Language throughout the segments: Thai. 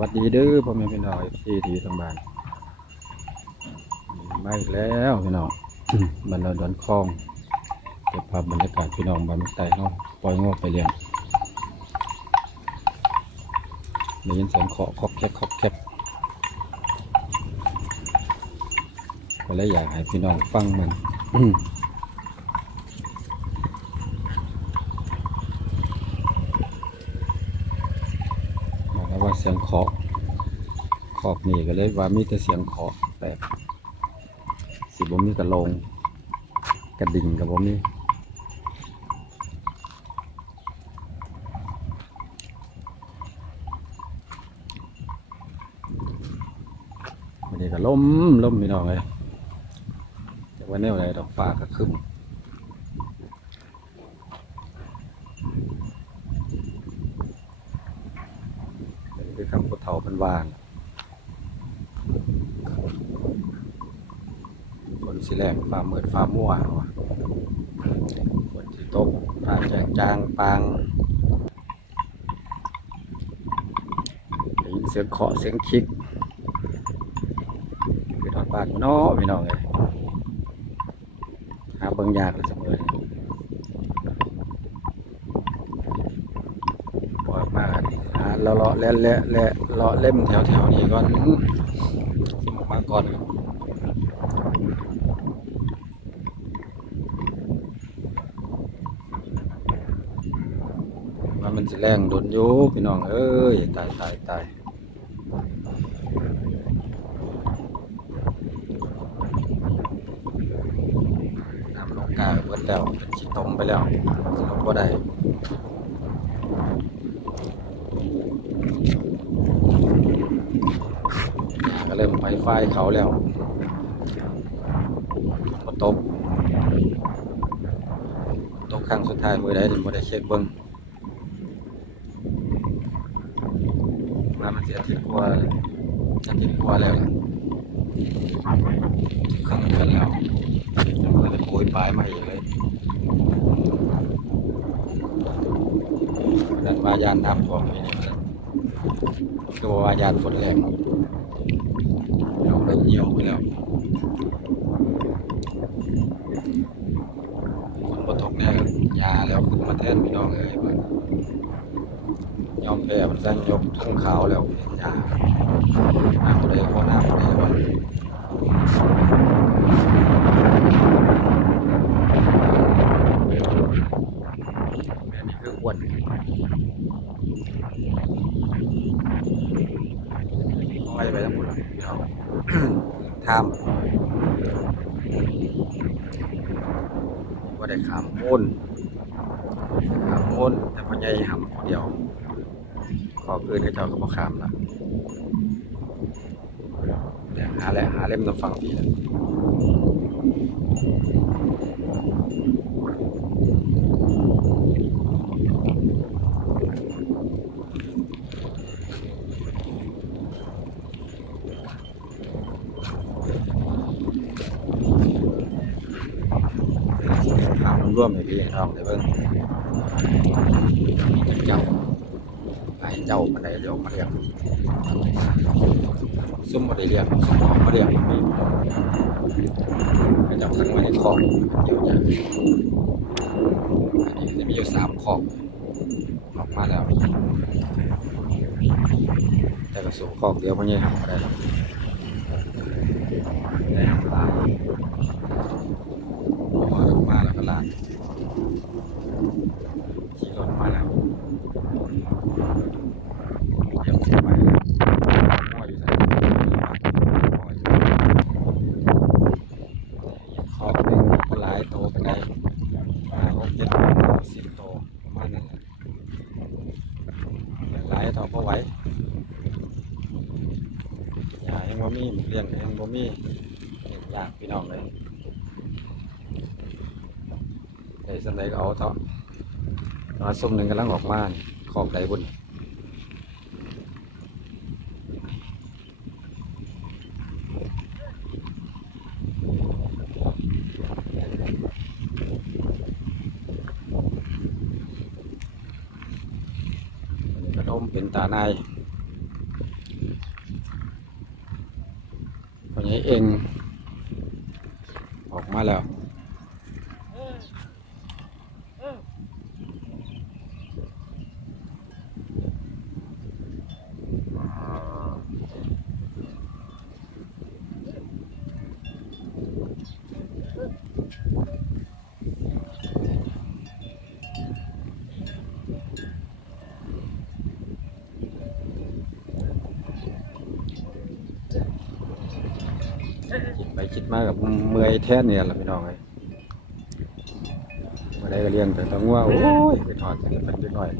วัสดีเด้อพ่อแม่พี่น้องเอฟซีที่อยู่ทางบ้านมาอีกแล้วพี่น้องบรรดาดอนคลองเก็บภาพบรรยากาศพี่น้องบ้านใต้เฮาปล่อยงอกไปเลี้ยงได้ยินเสียงเคาะคอกแคกคอกแคกก็เลยอยากให้พี่น้องฟังมัน บอกแล้วว่าเสียงเคาะขอบนี่ก็เลยว่ามีแต่เสียงเคาะแต่สิบ่มีกระลงกระดิ่งกับบ่มีวันนี้ก็ล่มล่มพี่น้องเลยแต่ว่าแนวอะไรดอกฟ้าก็ครึ้มเป็นคือคำพูดเฒ่าเป็นวานฝนสิแรงฟ้ามืดฟ้ามัวว่ะฝนสิตกฟ้าแจงจางปางได้ยินเสียงเคาะเสียงคิกคือทอดบ้านเนาะพี่น้องเลยหาเบิ่งยากเลยเสมอปล่อยมาหาเลาะเลาะ และและและเลาะเล่มแถวแถวๆนี้ก่อนอื้อสิมาก่อนครับว่ามันสิแรงโดนอยู่พี่น้องเอ้ยตายตายตายน้ำลงกาเบิดแล้วเป็นขี้ตมไปแล้วสิลงบ่ได้หญ้าก็เริ่มไปไฟเขาแล้วฝนบ่ตกตกครั้งสุดท้ายมือใดที่บ่ได้เช็คเบิ่งมามันเสียทิศกว่าอาทิตย์กว่าแล้วล่ะครึ่งเดือนแล้วยังไม่ได้โปรยปลายมาอีกเลยดันวายานน้ำท่วมนี่นะคือว่ายานฝนแรง ยเหี่ยวไปแล้วคนบตกเนี่ยยาแล้วขึ้นมาแทนพี่น้องเลยมันยอมแพ้มันสร้างยกทุ่งขาวแล้วยาน้ำเลยพอน้ำเลยวัน แม่นี่คืออ้วนห้อยไปทั้งหมดเลยพี่น้อง ทาม ว่ได้ขามโอนขามโอนแต่พ่อใหญ่หำคนเดียว ขอคืนให้เจ้าก็บ่ขามละหาแหละหาเล่มน้ำฟังดีแล้วถาม ร่วมให้พี่น้องได้เบิ่งเจ้าให้เจ้ามาได้เดี๋ยวมาเรียกซุ่มมาได้เรียกซุ่มออกมาเรียกมีเจ้าขังไว้ในคอกเดี๋ยวจะอันนี้จะมีอยู่สามคอกออกมาแล้ว แต่ก็สู่คอกเดียวมันยังทำอะไรหรอกได้ทำลายพอออกมาแล้วก็ลานขี่รถมาแล้วยังเสียไปพ่ออยู่ไหนพ่ออยู่คอกหนึ่งก็หลายโตกันได้ห้าหกเจ็ดสิบโตประมาณนั้นแหละหลายเท่าพอไหว ยายังบ่มีเลี้ยงยังบ่มีเลี้ยงยากพี่น้องเลย ไอ้สำไรก็เอาเถอะนอนซุ่มหนึ่งกำลังออกมากขอบไหลบุญกระดมเป็นตาในาย เอง ออกมาแล้ว คิดมากับเมื่อยแท้เนี่ยล่ะพี่น้องเอ้ยมาได้ก็เลี้ยงแต่ต้องว่าโอ้ยไปถอดกันเป็นนิดหน่อย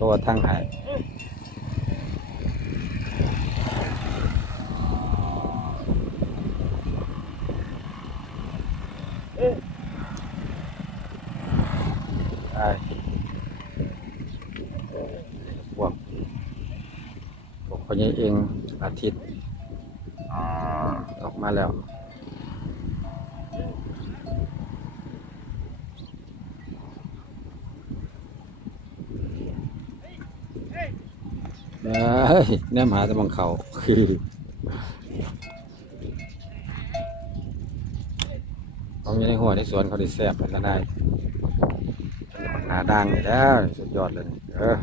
ตัวทั้งหายได้พวกพวกคนนี้เองอาทิตย์ ออกมาแล้ว ได้เนมหาจะบังเขาคือเขาอยู่ในหัวในสวนเขาได้แซ่บมันก็ได้หนาดังไปแล้วสุดยอดเลย เออ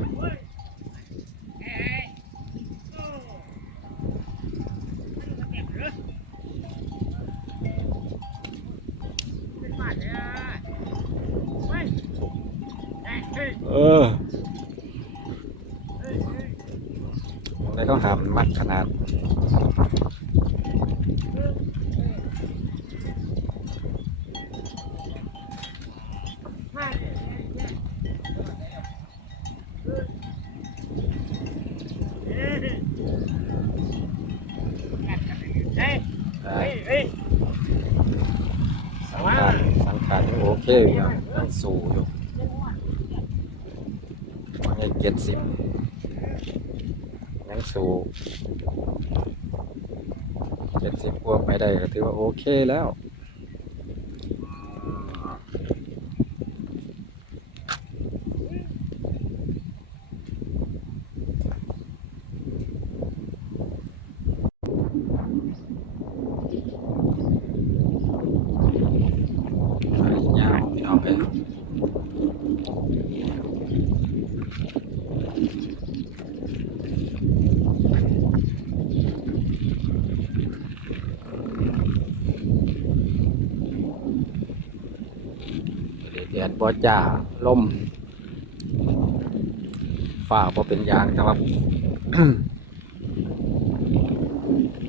เอออะไรต้องหามันมัดขนาด ได้สังขารสังขารยังโอ เคอยู่ยังสูงอยู่มันนี้เจ็ดสิบยังสูงเจ็ดสิบพวกไปได้ก็ถือว่าโอเคแล้ว สายยาวพี่น้องเอ้ยแดดบ่จ้าลมฝ่าพอเป็นยางแต่ว่า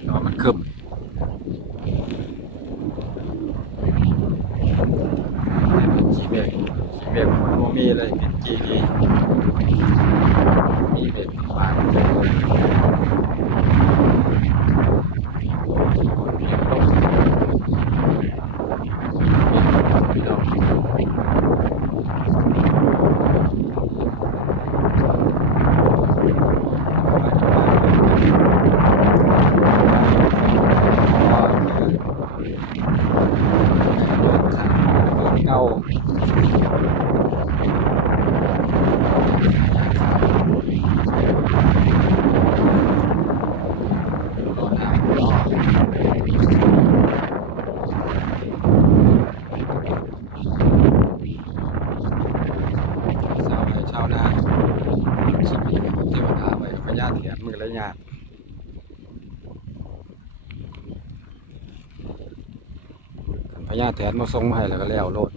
แต่ว่ามันคึมเป็นจีเบกจีเบกคนโมมีเลยเป็นจีดีมีเป็นบานเป็นคนเพียงลงพี่น้องเก่า ชาวไร่ชาวนาชีวิตเทวดาไปกับพ ญาเถียนมือและยากคันพญาแถนมาส่งมาให้แล้วก็แล้วโลด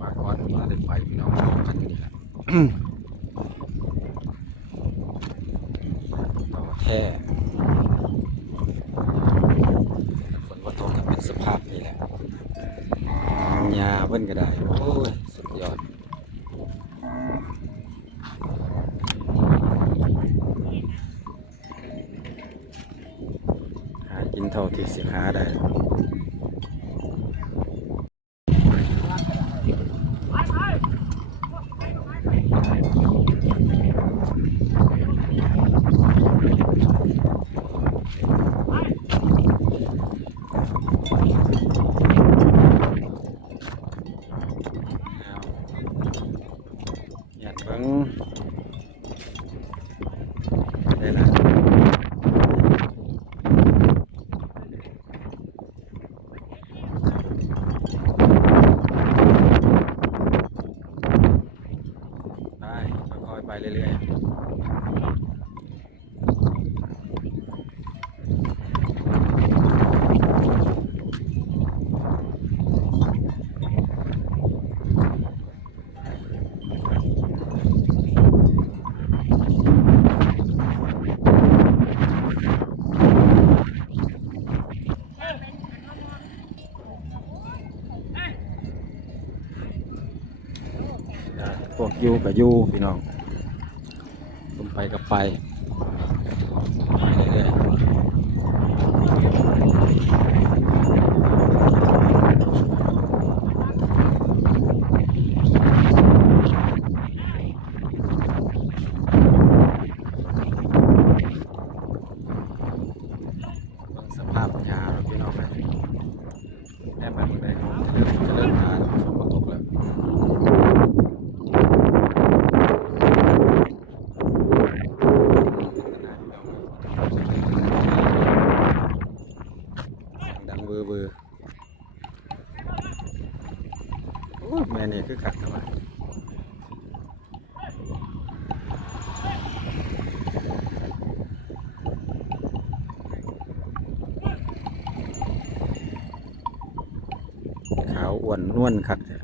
ปากก่อนมาได้ไป พี่น้องบอกกันอยู่นี่แหละ ต่อแท้ฝนว่าตกก็เป็นสภาพนี้แหละหญ้าเบิ้นก็ได้ โอ้ย สุดยอด หากินเท่าที่สิหาได้ พวกยูกับยูพี่น้องลงไปกับไปไปเรื่อยๆเบิ่งสภาพยาเราพี่น้องเลยแอบแบบได้เขาจะเริ่มจะเริ่มมาแล้วฝนมาตกแล้ว ดังเบอร์เบอร์โอ้ยแม่นี่คือขัดทำไมขาว อ้วนนวลคักะ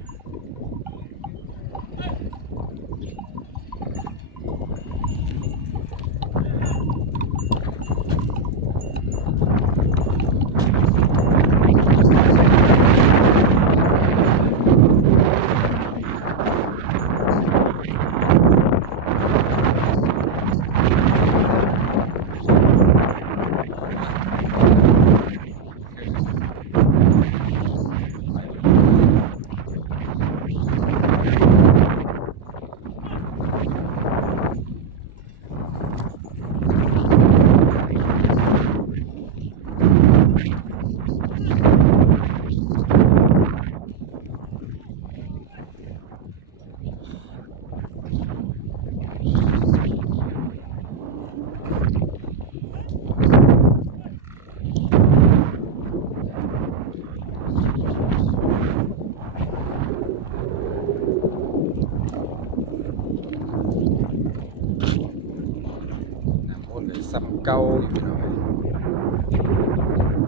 น้ำพ่นเลยซ้ำเก่าอยู่พี่น้อง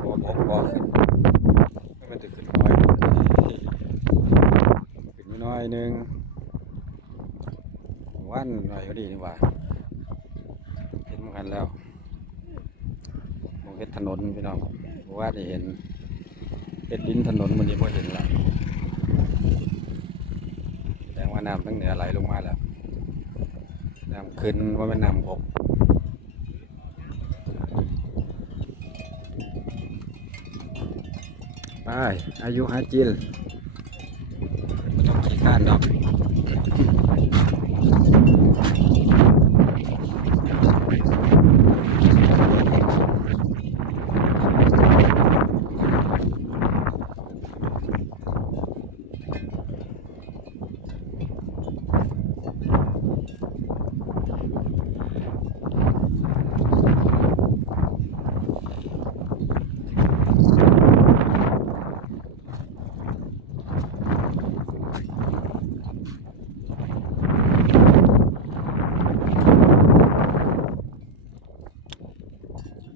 พอพอพอขึ้นไม่มันจะขึ้นน้อยขึ้นไม่น้อยหนึง วันหน่อดีนี่ว่าเห็นเหมือนกันแล้วมองเห็นถนนพี่น้องเพราะว่าได้เห็นเห็นดินถนนมันนี้พอเห็นแล้วแสดงว่าน้ำทั้งเหนือไหลลงมาแล้วน้ำขึ้นว่าเป็นน้ำบกไปอายุอาจิลไม่ต้องขี้ข้านดอก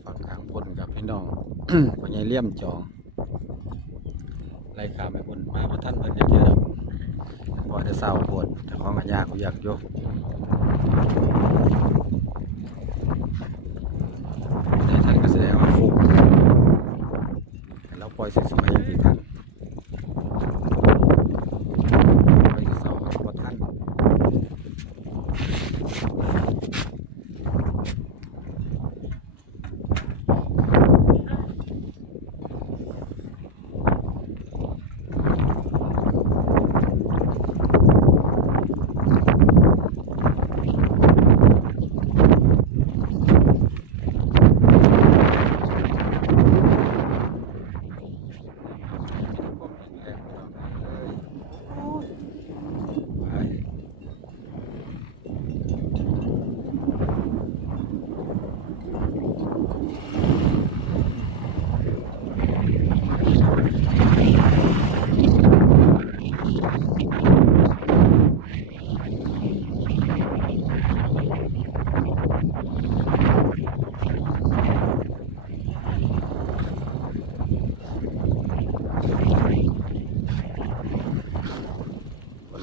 ฝั่งทางบนกับพี่น้อง ปัญญา เลี่ยมจองไล่ขามไปบนมาพระท่านเพิ่นจะเจอดอกพอจะเศร้าปวดแต่ของกันยากกูอยากโยกแต่ท่านก็แสดงว่าฟุกแล้วปล่อยสวยๆอย่างที่ท่านปล่อยเศร้าๆกับพระท่าน ค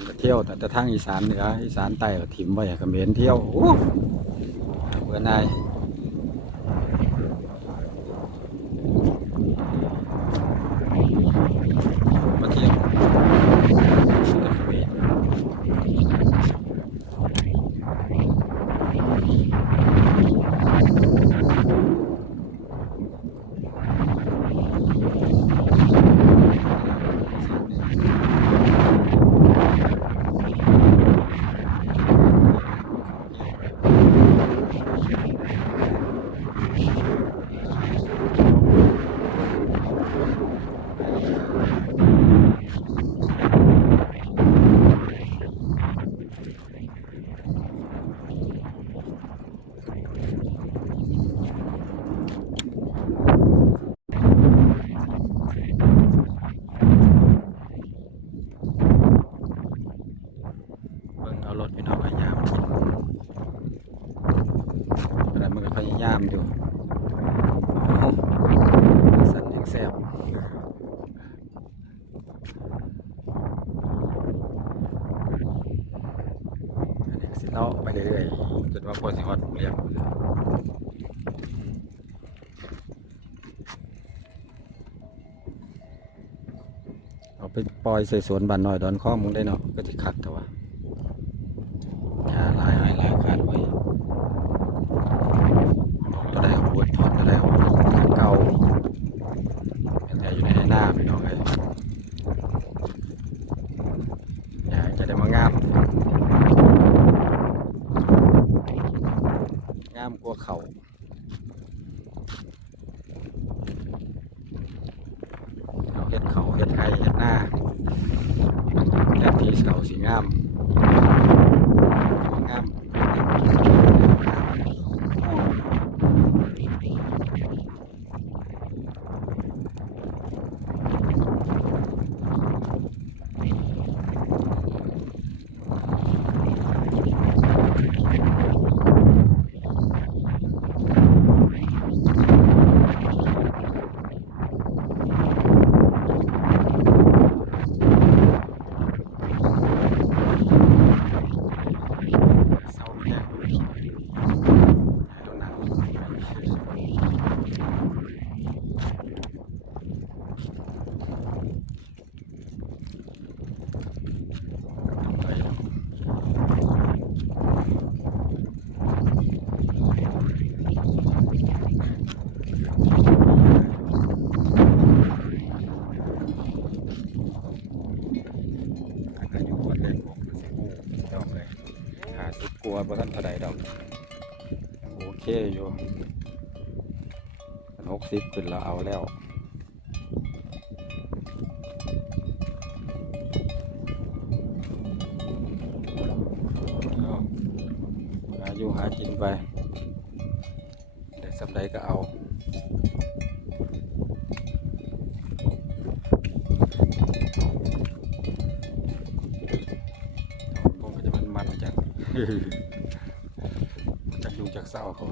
นก็เที่ยวแต่แต่ทางอีสานเหนืออีสานใต้ก็ถิ่มไว้ให้เขมรเที่ยวโอ้เบื่อนายมาเที่ยวเขมร เนาะไปเรื่อยๆจน ว่าพอสิฮอดเลี้ยงเอาไปปล่อยใส่สวนบ้านน้อยดอนข้อมึงได้เนาะก็จะคักแต่ว่าหญ้าหลายหายหลายขาดไว้ตัวใดเอาปวดถอนตัวใดเอาเก่าเป็นแต่อยู่ในหน้าพี่น้องเอ้ยอยากจะได้มางาม งามกว่าเขาเอาเฮ็ดเขาเฮ็ดไห้เฮ็ดหน้าแทนที่เขาสีงามงาม เศร้าแค่โดนหนังต้องไปอายุวันเด็กผมสิบหกสิบดอกเลย หาสิบกลัวบ่ทันเท่าใดดอกยังโอเคอยู่ มันหกสิบขึ้นแล้วเอาแล้วอาหาอยู่หากินไปเด็กสำใดก็เอาผมก็จะมันมันจากจากยุงจากเศร้าเขา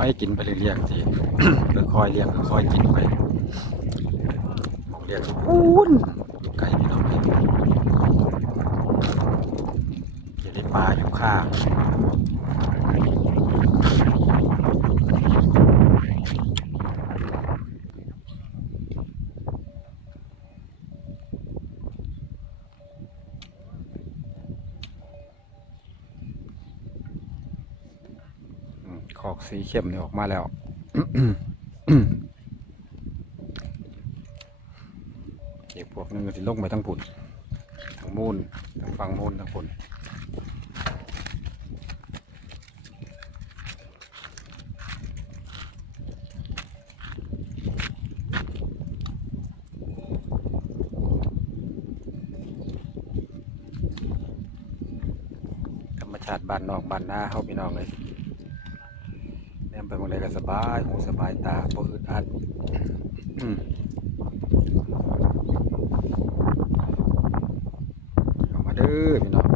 อยกินไปเรื่อยๆสิค่อยๆเลี้ยงค่อยๆกินไปผมเลี้ยงปูนไก่พี่น้องเลยเกี่ยวได้ปลาอยู่ข้าง สีเข้มนี่ออกมาแล้วเก็บพวกนึงสิลงไปทั้งผุนทั้งมูนทั้งฟังมูนทั้งผุนธรรมชาติบ้านนอกบ้านนาเฮาพี่น้องเลยแนมไปเมื่อไรก็ สบายหูสบายตาบ่อึดอัดอืมเข้ามาเด้อพี่น้อง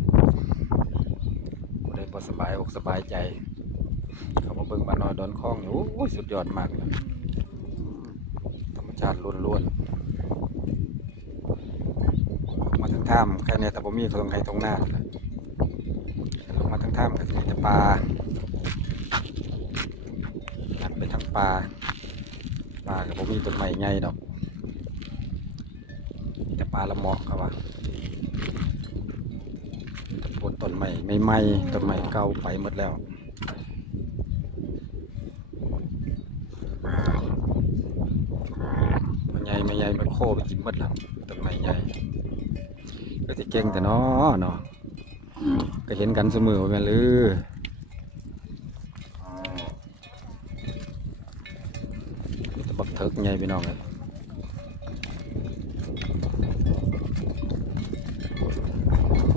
บ่ได้บ่สบายอกสบายใจเขามาเบิ่งบ้านน้อยดอนคลองนี่โอ้ยสุดยอดมากเลยธรรมชาติล้วนๆมาถ้ำแค่นี้แต่ผมมีตรงไห้ตรงหน้าลงมาทั้งถ้ำก็จะมีแต่ปลา ปทาปลาปลากับผมมีต้นไม้ใหญ่ดอกมีแต่ปลาละเมาะครับว่ามีแต่โพดต้นไม้ไม่ไหม้ต้นไม้เก่าไปหมดแล้วมันใหญ่ไม่ใหญ่มันโคไปกินหมดแล้วต้นไม้ใหญ่ก็จะเก่งแต่นาะเนาะก็เห็นกันเสมอว่าแม่นหรือะบักเถิก ใหญ่พี่น้องเลย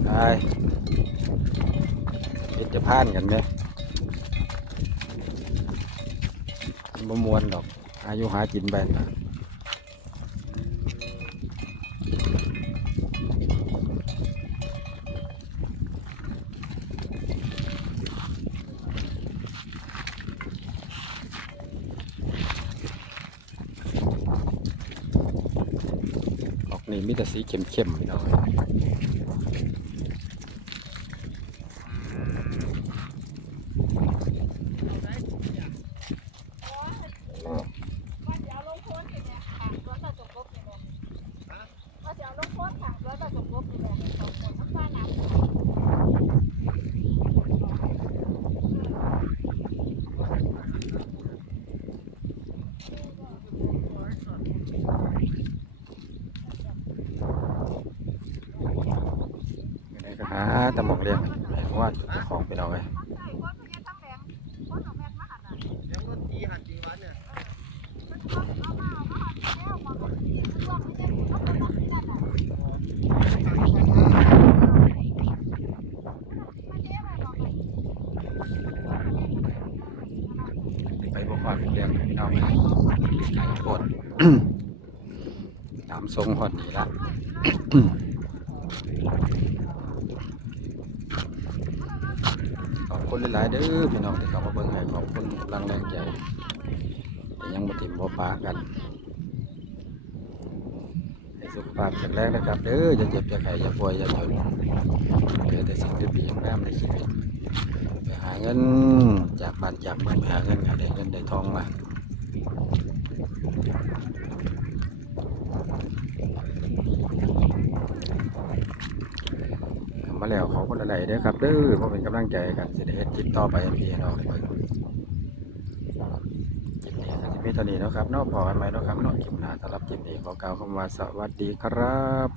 ไปเฮ็ดจะพานกันไหมบ่มวนดอก อายุหากินไปนะออกนี่มีแต่ สีเข้มๆพี่น้องอยู่ไหนก็หา แต่หมองเลี้ยงเพราะว่าเจ้าของพี่น้องเลยยังรถจีหัดจีวันเนี่ยไปบ่ฮอดเลี้ยงพี่น้องเลยไก่โคตรตามทรงฮอดนี่ละ ขอบคุณหลายๆเด้อพี่น้องที่เข้ามาเบิ่งให้ขอบคุณกำลังแรงใจยังบ่ถิ่มบ่ปลากันให้สุขภาพแข็งแรงนะครับเด้ออย่าเจ็บอย่าไข้อย่าป่วยอย่าจนเกิดแต่สิ่งดีงามในชีวิตไปหาเงินจากบ้านจากเมืองไปหาเงินหาได้เงินได้ทองมามาแล้วขอบคุณหลายๆเด้อครับเด้อเพราะเป็นกำลังใจกันสิได้เฮ็ดคลิปต่อไปอันนี้เนาะ พีเท่านี้นะครับนอกพอกันไหมนะครับนอกคลิปหน้าสำหรับคลิปนี้ขอกล่าวคำว่าสวัสดีครับ